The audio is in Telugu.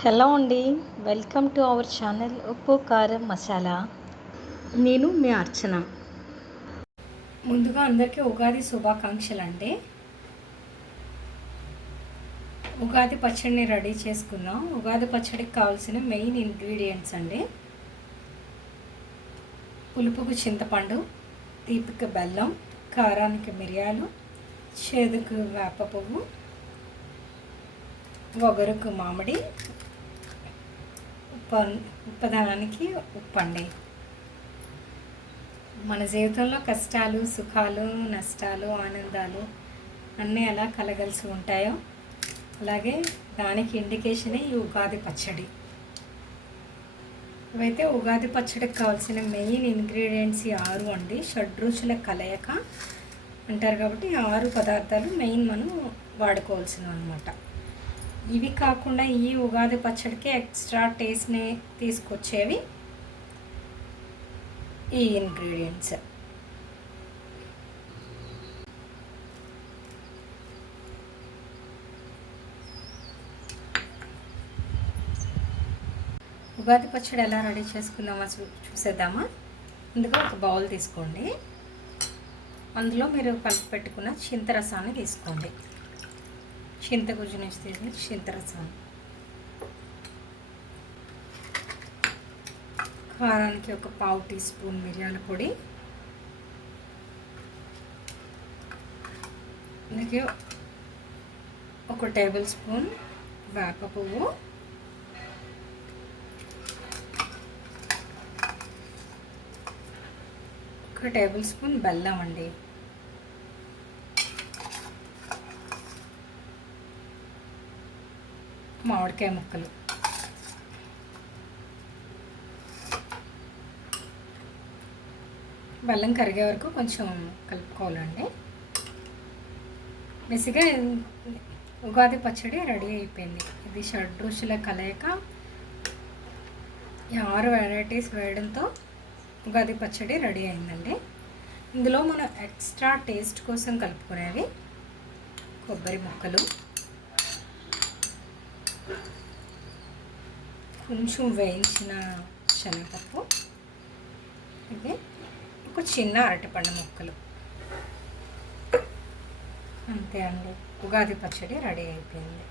హలో అండి. వెల్కమ్ టు అవర్ ఛానల్ ఉప్పు కారం మసాలా. నేను మీ అర్చన. ముందుగా అందరికీ ఉగాది శుభాకాంక్షలు అండి. ఉగాది పచ్చడిని రెడీ చేసుకుందాం. ఉగాది పచ్చడికి కావాల్సిన మెయిన్ ఇంగ్రీడియంట్స్ అండి: పులుపుకు చింతపండు, తీపికి బెల్లం, కారానికి మిరియాలు, చేదుకు వేప పువ్వు, వగరుకు మామిడి, ఉప్పదనానికి ఉప్పు అండి. మన జీవితంలో కష్టాలు, సుఖాలు, నష్టాలు, ఆనందాలు అన్నీ ఎలా కలగలిసి ఉంటాయో అలాగే దానికి ఇండికేషనే ఈ ఉగాది పచ్చడి. ఇవైతే ఉగాది పచ్చడికి కావాల్సిన మెయిన్ ఇంగ్రీడియంట్స్ ఈ 6 అండి. షడ్రుచుల కలయిక అంటారు కాబట్టి 6 పదార్థాలు మెయిన్ మనం వాడుకోవాల్సినవి అనమాట. ఇవి కాకుండా ఈ ఉగాది పచ్చడికి ఎక్స్ట్రా టేస్ట్ని తీసుకొచ్చేవి ఈ ఇంగ్రీడియంట్స్. ఉగాది పచ్చడి ఎలా రెడీ చేసుకుందామో చూసేద్దామా. ముందుగా ఒక బౌల్ తీసుకోండి. అందులో మీరు కలిపి పెట్టుకున్న చింతరసాన్ని తీసుకోండి. చింతగుజ్జు నుంచి తీసిన చింతరసాన్ని, కారానికి ఒక 1/2 టీ స్పూన్ మిరియాల పొడి, అలాగే 1 టేబుల్ స్పూన్ వేప పువ్వు, 1 టేబుల్ స్పూన్ బెల్లం అండి, మామిడికాయ ముక్కలు, బెల్లం కరిగే వరకు కొంచెం కలుపుకోవాలండి. బేసిక్గా ఉగాది పచ్చడి రెడీ అయిపోయింది. ఇది షడ్రుచుల కలయిక. ఈ 6 వెరైటీస్ వేయడంతో ఉగాది పచ్చడి రెడీ అయిందండి. ఇందులో మనం ఎక్స్ట్రా టేస్ట్ కోసం కలుపుకునేవి కొబ్బరి ముక్కలు, కొంచెం వేయించిన శనగపప్పు, ఇది ఒక చిన్న అరటిపండు ముక్కలు. అంతే అండి, ఉగాది పచ్చడి రెడీ అయిపోయింది.